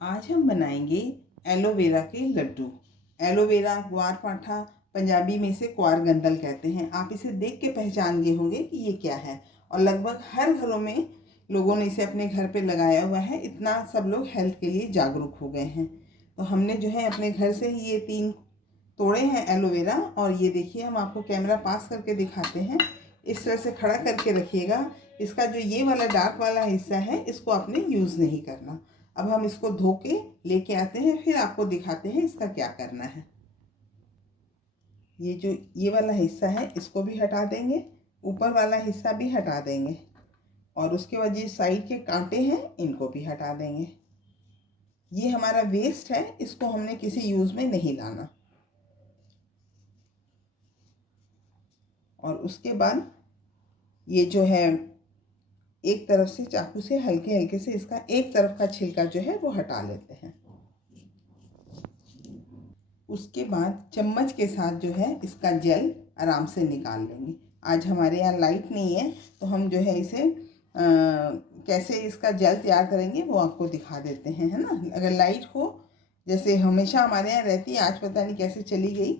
आज हम बनाएंगे एलोवेरा के लड्डू। एलोवेरा ग्वार पाठा पंजाबी में इसे क्वार गंदल कहते हैं। आप इसे देख के पहचान गए होंगे कि ये क्या है, और लगभग हर घरों में लोगों ने इसे अपने घर पे लगाया हुआ है। इतना सब लोग हेल्थ के लिए जागरूक हो गए हैं। तो हमने जो है अपने घर से ही ये 3 तोड़े हैं एलोवेरा। और ये देखिए, हम आपको कैमरा पास करके दिखाते हैं। इस तरह से खड़ा करके रखिएगा। इसका जो ये वाला डार्क वाला हिस्सा है, इसको आपने यूज़ नहीं करना। अब हम इसको धो के लेके आते हैं, फिर आपको दिखाते हैं इसका क्या करना है। ये जो ये वाला हिस्सा है, इसको भी हटा देंगे, ऊपर वाला हिस्सा भी हटा देंगे, और उसके बाद ये साइड के कांटे हैं, इनको भी हटा देंगे। ये हमारा वेस्ट है, इसको हमने किसी यूज़ में नहीं लाना। और उसके बाद ये जो है, एक तरफ से चाकू से हल्के हल्के से इसका एक तरफ का छिलका जो है वो हटा लेते हैं। उसके बाद चम्मच के साथ जो है इसका जेल आराम से निकाल लेंगे। आज हमारे यहाँ लाइट नहीं है, तो हम जो है इसे कैसे इसका जेल तैयार करेंगे वो आपको दिखा देते हैं, है ना। अगर लाइट हो, जैसे हमेशा हमारे यहाँ रहती है, आज पता नहीं कैसे चली गई,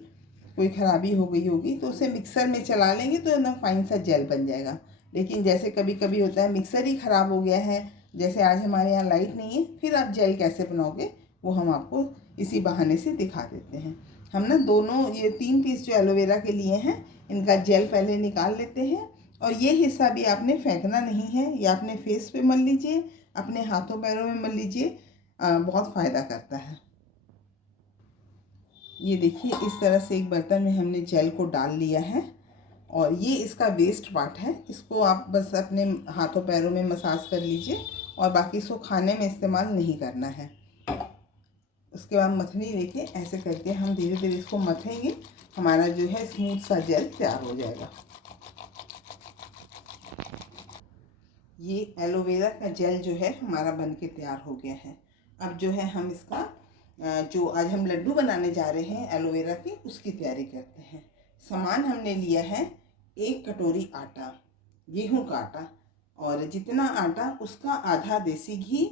कोई ख़राबी हो गई होगी, तो उसे मिक्सर में चला लेंगे तो एकदम फाइन सा जेल बन जाएगा। लेकिन जैसे कभी कभी होता है मिक्सर ही ख़राब हो गया है, जैसे आज हमारे यहाँ लाइट नहीं है, फिर आप जेल कैसे बनाओगे वो हम आपको इसी बहाने से दिखा देते हैं। हम ना दोनों ये 3 पीस जो एलोवेरा के लिए हैं, इनका जेल पहले निकाल लेते हैं। और ये हिस्सा भी आपने फेंकना नहीं है, या अपने फेस पे मल लीजिए, अपने हाथों पैरों में मल लीजिए, बहुत फ़ायदा करता है। ये देखिए, इस तरह से एक बर्तन में हमने जेल को डाल लिया है, और ये इसका वेस्ट पार्ट है। इसको आप बस अपने हाथों पैरों में मसाज कर लीजिए, और बाकी इसको खाने में इस्तेमाल नहीं करना है। उसके बाद मथनी लेके ऐसे करके हम धीरे धीरे इसको मथेंगे, हमारा जो है स्मूथ सा जेल तैयार हो जाएगा। ये एलोवेरा का जेल जो है हमारा बन के तैयार हो गया है। अब जो है हम इसका जो आज हम लड्डू बनाने जा रहे हैं एलोवेरा की, उसकी तैयारी करते हैं। सामान हमने लिया है 1 कटोरी आटा, गेहूं का आटा, और जितना आटा उसका आधा देसी घी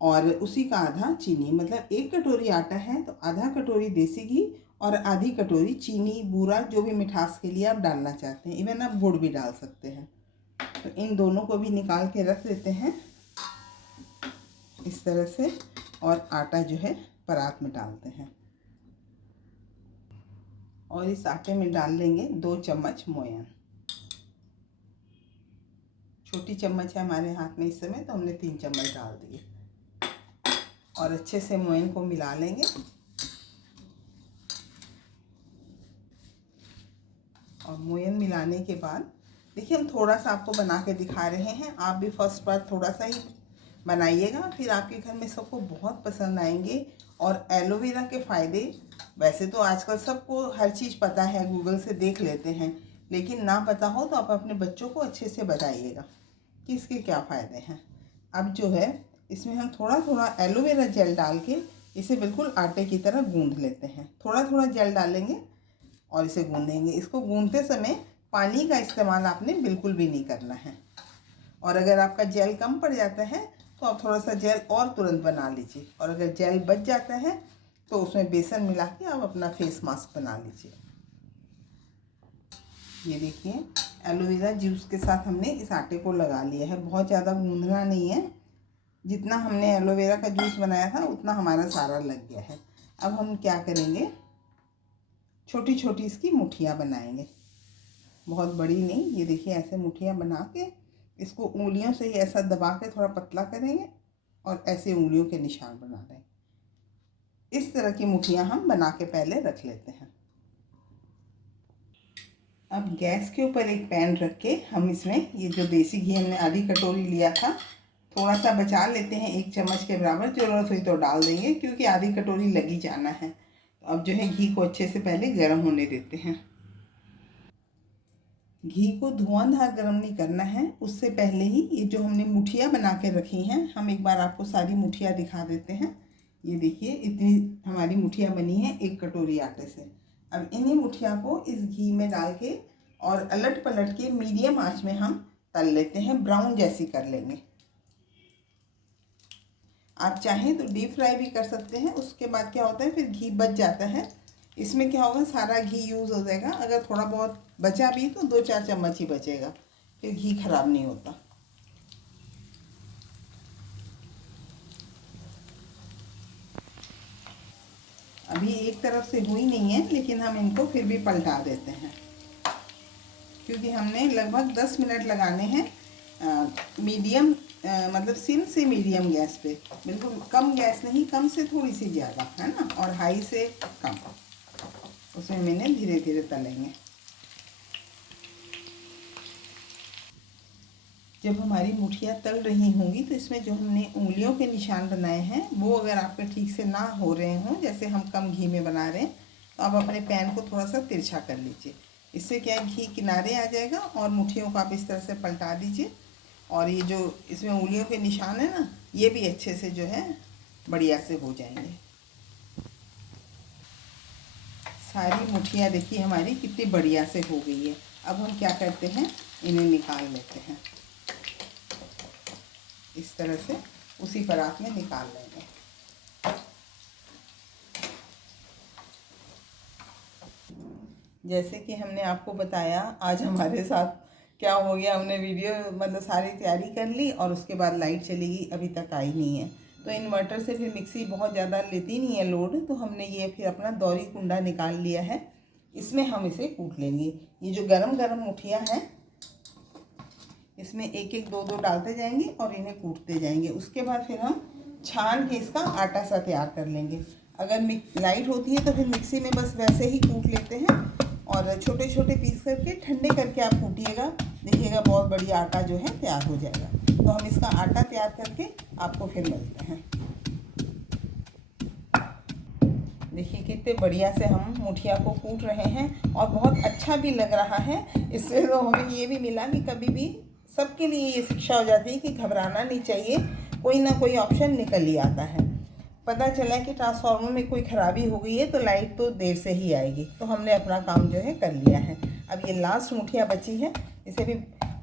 और उसी का आधा चीनी। मतलब 1 कटोरी आटा है तो आधा कटोरी देसी घी और आधी कटोरी चीनी, बूरा, जो भी मिठास के लिए आप डालना चाहते हैं। इवन आप गुड़ भी डाल सकते हैं। तो इन दोनों को भी निकाल के रख देते हैं इस तरह से, और आटा जो है परात में डालते हैं, और इस आटे में डाल लेंगे 2 चम्मच मोयन। छोटी चम्मच है हमारे हाथ में इस समय, तो हमने 3 चम्मच डाल दिए, और अच्छे से मोयन को मिला लेंगे। और मोयन मिलाने के बाद देखिए, हम थोड़ा सा आपको बना के दिखा रहे हैं। आप भी फर्स्ट बार थोड़ा सा ही बनाइएगा, फिर आपके घर में सबको बहुत पसंद आएंगे। और एलोवेरा के फ़ायदे वैसे तो आजकल सबको हर चीज़ पता है, गूगल से देख लेते हैं, लेकिन ना पता हो तो आप अपने बच्चों को अच्छे से बताइएगा कि इसके क्या फ़ायदे हैं। अब जो है इसमें हम थोड़ा थोड़ा एलोवेरा जेल डाल के इसे बिल्कुल आटे की तरह गूंद लेते हैं। थोड़ा थोड़ा जेल डालेंगे और इसे गूंदेंगे। इसको गूंदते समय पानी का इस्तेमाल आपने बिल्कुल भी नहीं करना है। और अगर आपका जेल कम पड़ जाता है तो आप थोड़ा सा जेल और तुरंत बना लीजिए, और अगर जेल बच जाता है तो उसमें बेसन मिला के आप अपना फेस मास्क बना लीजिए। ये देखिए, एलोवेरा जूस के साथ हमने इस आटे को लगा लिया है। बहुत ज़्यादा गूंदना नहीं है, जितना हमने एलोवेरा का जूस बनाया था उतना हमारा सारा लग गया है। अब हम क्या करेंगे, छोटी छोटी इसकी मुठियाँ बनाएंगे, बहुत बड़ी नहीं। ये देखिए, ऐसे मुठियाँ बना के इसको उंगलियों से ही ऐसा दबा के थोड़ा पतला करेंगे, और ऐसे उंगलियों के निशान बना देंगे। इस तरह की मुठियाँ हम बना के पहले रख लेते हैं। अब गैस के ऊपर एक पैन रख के हम इसमें ये जो देसी घी हमने आधी कटोरी लिया था, थोड़ा सा बचा लेते हैं, 1 चम्मच के बराबर। ज़रूरत हुई तो डाल देंगे, क्योंकि आधी कटोरी लगी जाना है। तो अब जो है घी को अच्छे से पहले गर्म होने देते हैं। घी को धुआंधार गर्म नहीं करना है, उससे पहले ही ये जो हमने मुठियाँ बना के रखी हैं, हम एक बार आपको सारी मुठियाँ दिखा देते हैं। ये देखिए, इतनी हमारी मुठियाँ बनी हैं 1 कटोरी आटे से। अब इन्हीं मुठियाँ को इस घी में डाल के और अलट पलट के मीडियम आंच में हम तल लेते हैं, ब्राउन जैसी कर लेंगे। आप चाहें तो डीप फ्राई भी कर सकते हैं। उसके बाद क्या होता है, फिर घी बच जाता है। इसमें क्या होगा, सारा घी यूज़ हो जाएगा। अगर थोड़ा बहुत बचा भी तो 2-4 चम्मच ही बचेगा, फिर घी खराब नहीं होता। अभी एक तरफ से हुई नहीं है, लेकिन हम इनको फिर भी पलटा देते हैं, क्योंकि हमने लगभग 10 मिनट लगाने हैं मीडियम, मतलब सिम से मीडियम गैस पे। बिल्कुल कम गैस नहीं, कम से थोड़ी सी ज़्यादा, है ना, और हाई से कम। उसमें मैंने धीरे धीरे तलेंगे। जब हमारी मुठियाँ तल रही होंगी तो इसमें जो हमने उंगलियों के निशान बनाए हैं वो अगर आपके ठीक से ना हो रहे हों, जैसे हम कम घी में बना रहे हैं, तो आप अपने पैन को थोड़ा सा तिरछा कर लीजिए। इससे क्या है, घी किनारे आ जाएगा और मुठियों को आप इस तरह से पलटा दीजिए। और ये जो इसमें उंगलियों के निशान है ना, ये भी अच्छे से जो है बढ़िया से हो जाएंगे। सारी मुठियाँ देखिए हमारी कितनी बढ़िया से हो गई है। अब हम क्या करते हैं, इन्हें निकाल लेते हैं। इस तरह से उसी परात में निकाल लेंगे। जैसे कि हमने आपको बताया, आज हमारे साथ क्या हो गया, हमने वीडियो मतलब सारी तैयारी कर ली और उसके बाद लाइट चली गई, अभी तक आई नहीं है। तो इन्वर्टर से फिर मिक्सी बहुत ज़्यादा लेती नहीं है लोड, तो हमने ये फिर अपना दौरी कुंडा निकाल लिया है। इसमें हम इसे कूट लेंगे। ये जो गरम गरम मुठियाँ हैं, इसमें एक एक दो दो डालते जाएंगे और इन्हें कूटते जाएंगे। उसके बाद फिर हम छान के इसका आटा सा तैयार कर लेंगे। अगर लाइट होती है तो फिर मिक्सी में बस वैसे ही कूट लेते हैं, और छोटे छोटे पीस करके ठंडे करके आप कूटिएगा, देखिएगा बहुत बढ़िया आटा जो है तैयार हो जाएगा। तो हम इसका आटा तैयार करके आपको फिर मिलते हैं। देखिए कितने बढ़िया से हम मुठिया को कूट रहे हैं और बहुत अच्छा भी लग रहा है। इससे तो हमें ये भी मिला कि कभी भी सबके लिए ये शिक्षा हो जाती है कि घबराना नहीं चाहिए, कोई ना कोई ऑप्शन निकल ही आता है। पता चला कि ट्रांसफार्मर में कोई ख़राबी हो गई है तो लाइट तो देर से ही आएगी, तो हमने अपना काम जो है कर लिया है। अब ये लास्ट मुठिया बची है, इसे भी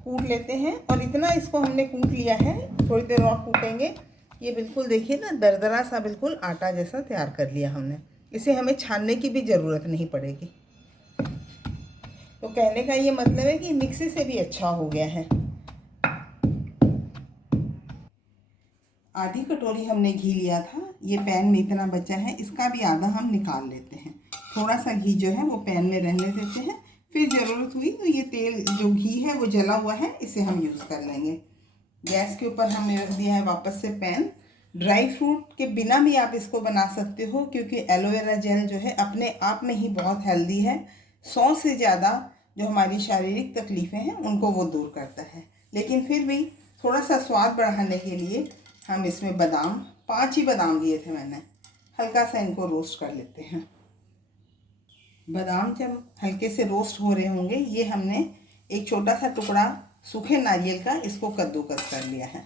कूट लेते हैं। और इतना इसको हमने कूट लिया है, थोड़ी देर और कूटेंगे। ये बिल्कुल देखिए ना, दरदरा सा बिल्कुल आटा जैसा तैयार कर लिया हमने। इसे हमें छानने की भी ज़रूरत नहीं पड़ेगी। तो कहने का ये मतलब है कि मिक्सी से भी अच्छा हो गया है। आधी कटोरी हमने घी लिया था, ये पैन में इतना बचा है, इसका भी आधा हम निकाल लेते हैं। थोड़ा सा घी जो है वो पैन में रहने देते हैं, फिर ज़रूरत हुई तो ये तेल जो घी है वो जला हुआ है, इसे हम यूज़ कर लेंगे। गैस के ऊपर हमने रख दिया है वापस से पैन। ड्राई फ्रूट के बिना भी आप इसको बना सकते हो, क्योंकि एलोवेरा जेल जो है अपने आप में ही बहुत हेल्दी है। 100 से ज़्यादा जो हमारी शारीरिक तकलीफ़ें हैं उनको वो दूर करता है। लेकिन फिर भी थोड़ा सा स्वाद बढ़ाने के लिए हम इसमें बादाम, 5 ही बादाम लिए थे मैंने, हल्का सा इनको रोस्ट कर लेते हैं। बादाम जब हल्के से रोस्ट हो रहे होंगे, ये हमने एक छोटा सा टुकड़ा सूखे नारियल का इसको कद्दूकस कर लिया है,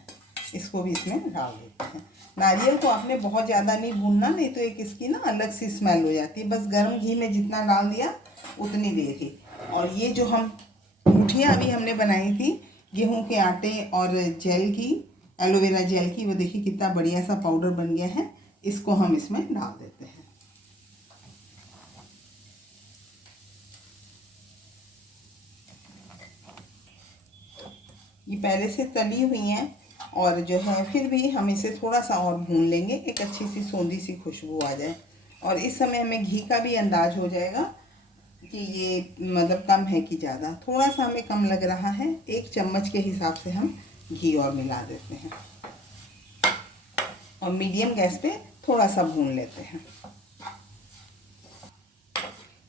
इसको भी इसमें डाल देते हैं। नारियल को आपने बहुत ज़्यादा नहीं भूनना, नहीं तो एक इसकी ना अलग सी स्मेल हो जाती है। बस गर्म घी में जितना डाल दिया उतनी देर ही। और ये जो हम मुठियाँ अभी हमने बनाई थी गेहूं के आटे और जेल की, एलोवेरा जेल की, वो देखिए कितना बढ़िया सा पाउडर बन गया है। इसको हम इसमें डाल देते हैं। ये पहले से तली हुई हैं और जो है फिर भी हम इसे थोड़ा सा और भून लेंगे, एक अच्छी सी सौंधी सी खुशबू आ जाए। और इस समय हमें घी का भी अंदाज हो जाएगा कि ये मतलब कम है कि ज़्यादा। थोड़ा सा हमें कम लग रहा है, 1 चम्मच के हिसाब से हम घी और मिला देते हैं और मीडियम गैस पे थोड़ा सा भून लेते हैं।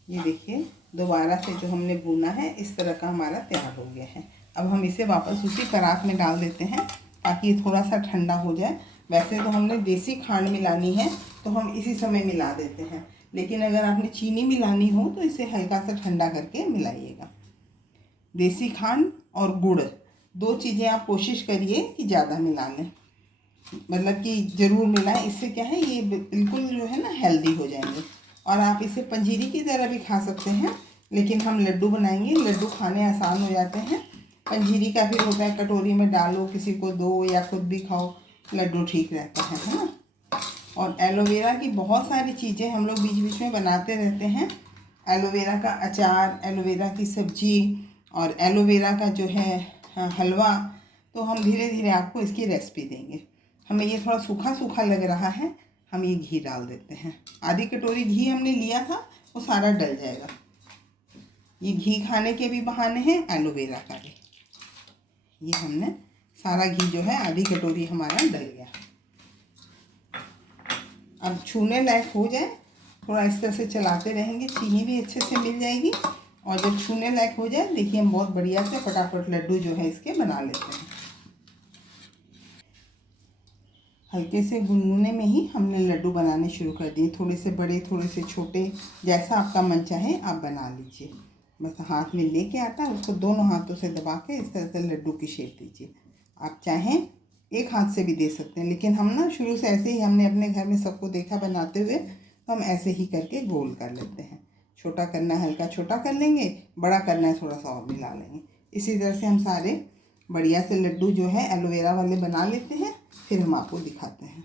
ये देखिए दोबारा से जो हमने भूना है इस तरह का हमारा तैयार हो गया है। अब हम इसे वापस उसी परात में डाल देते हैं ताकि ये थोड़ा सा ठंडा हो जाए। वैसे तो हमने देसी खांड मिलानी है तो हम इसी समय मिला देते हैं, लेकिन अगर आपने चीनी मिलानी हो तो इसे हल्का सा ठंडा करके मिलाइएगा। देसी खांड और गुड़, 2 चीज़ें आप कोशिश करिए कि ज़्यादा मिला लें, मतलब कि ज़रूर मिलाएं। इससे क्या है, ये बिल्कुल जो है ना हेल्दी हो जाएंगे। और आप इसे पंजीरी की तरह भी खा सकते हैं, लेकिन हम लड्डू बनाएंगे, लड्डू खाने आसान हो जाते हैं। पंजीरी का फिर होता है कटोरी में डालो, किसी को दो या खुद भी खाओ, लड्डू ठीक रहता है ना। और एलोवेरा की बहुत सारी चीज़ें हम लोग बीच बीच में बनाते रहते हैं। एलोवेरा का अचार, एलोवेरा की सब्जी और एलोवेरा का जो है हलवा। तो हम धीरे धीरे आपको इसकी रेसिपी देंगे। हमें ये थोड़ा सूखा सूखा लग रहा है, हम ये घी डाल देते हैं। आधी कटोरी घी हमने लिया था, वो सारा डल जाएगा। ये घी खाने के भी बहाने हैं, एलोवेरा का भी। ये हमने सारा घी जो है आधी कटोरी हमारा डल गया। अब छूने लायक हो जाए, थोड़ा इस तरह से चलाते रहेंगे, चीनी भी अच्छे से मिल जाएगी। और जब छूने लायक हो जाए, देखिए हम बहुत बढ़िया से फटाफट लड्डू जो है इसके बना लेते हैं। हल्के से गुनगुने में ही हमने लड्डू बनाने शुरू कर दिए। थोड़े से बड़े, थोड़े से छोटे, जैसा आपका मन चाहे आप बना लीजिए। बस हाथ में लेके आटा, उसको दोनों हाथों से दबा के इस तरह से लड्डू की शेप दीजिए। आप चाहें एक हाथ से भी दे सकते हैं, लेकिन हम ना शुरू से ऐसे ही हमने अपने घर में सबको देखा बनाते हुए, तो हम ऐसे ही करके गोल कर लेते हैं। छोटा करना है हल्का छोटा कर लेंगे, बड़ा करना है थोड़ा सा और मिला लेंगे। इसी तरह से हम सारे बढ़िया से लड्डू जो है एलोवेरा वाले बना लेते हैं, फिर हम आपको दिखाते हैं।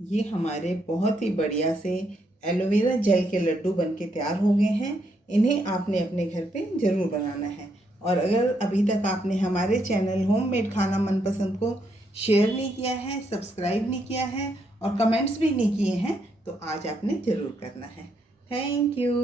ये हमारे बहुत ही बढ़िया से एलोवेरा जेल के लड्डू बनके तैयार हो गए हैं। इन्हें आपने अपने घर पे ज़रूर बनाना है। और अगर अभी तक आपने हमारे चैनल होममेड खाना मनपसंद को शेयर नहीं किया है, सब्सक्राइब नहीं किया है और कमेंट्स भी नहीं किए हैं, तो आज आपने ज़रूर करना है। Thank you.